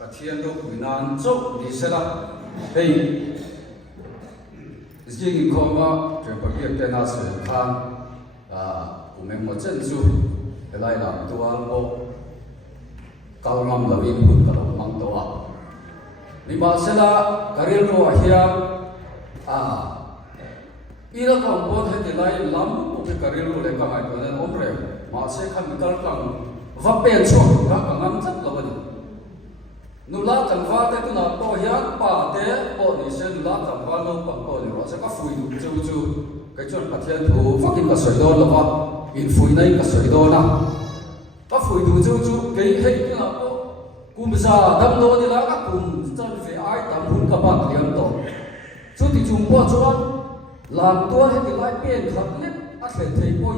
ka thian do kuinan chok ni sela hei zing khoma tre papiak te na se khan kumeng mo chen chu elai lam tual mo kalmam lavin hun ka mang to a ni ma sela karil ro hiam ira kam bo the lai lam ko ke karil ro le ka mai to nen omre ma se khan kal kang va pen chu ka ngam chat lo ni nula kan va te tu na to hian pa te po ni se nula kan va lo pa po ni ro se ka fui du chu chu cái chuyện phát hiện thu fucking cả sợi đòn là what in phui này cả sợi đòn à các phui đủ chú chú cái hết cái nào có cùng già đâm đòn đi là các cùng chân về ai tạm hun các bạn liền tổ chú thì chúng qua cho làm tua hết cái lái tiền khắp nếp ắt phải thấy coi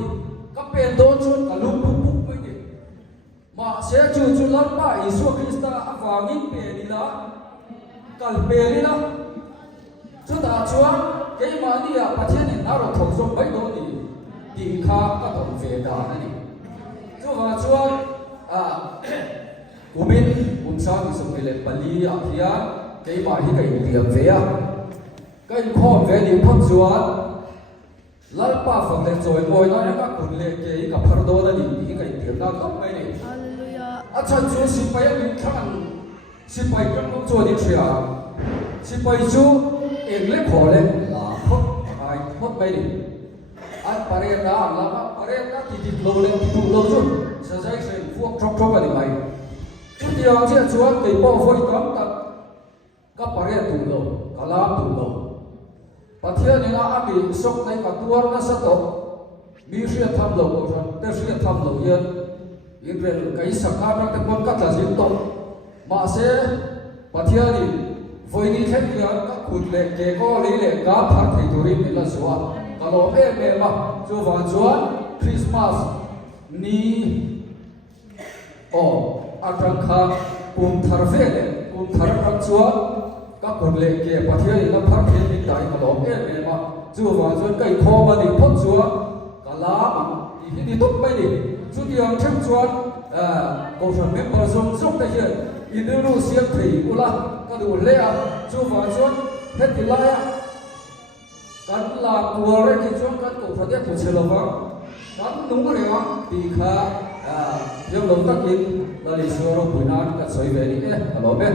các bên đòn chút cả lúc bục mới đi mà sẽ chú chú lắm ba Isu Krista vàng in bề đi là cần bề đi là chú ta chúa cái mà đi à phát hiện này nó là thuộc số mấy đô đi đi khá các đồng về đà này chú và chúa của mình cũng sao thì sống về lên Bali à thì cái mà hi cái tiệm về cái kho về đi phát chúa lal pa phật lên rồi ngồi nói các cuốn lệ cái gặp phật đô là đi cái tiệm nào tốt mấy này à chân chúa xin phải mình thằng xin phải các công chúa đi chơi à xin phải chú em lấy khổ lên là hốt bay đi anh parenta lama parenta thì lâu lên thì lâu chút sẽ dây sẽ phuộc chọc chọc vào đi mày chút thì ông sẽ chúa cái bao phơi cắm các parenta tụ lâu cả làm tụ lâu và thiên này là bị sốc này cả tua nó sát tổ bị suy tham lâu của chúng ta suy tham lâu yên rồi cái sắc khác nó tập quân cắt là diễn tổ mà sẽ và thiên này với những khách hàng các cuốn lệ kế có lý lệ cá phát thì tôi đi là số kalau em mà cho vào chúa Christmas ni anh khang cùng thar về cùng thar các chúa các cuốn lệ kế phát thì là phát thì đi đại kalau em mà cho vào chúa cái kho mà đi phát chúa cả lá thì đi tốt mấy đi chút đi ăn chấm chúa câu chuyện mấy bao dung dung đây hiện Indonesia thì cũng là cái đồ lệ chú vào chú hết thì lại cái là của cái chú cái cổ phát hiện của chế độ vắng cái đúng rồi á thì khá dùng động tác in là lý do rồi buổi nào cái sợi về đi đấy, alo bé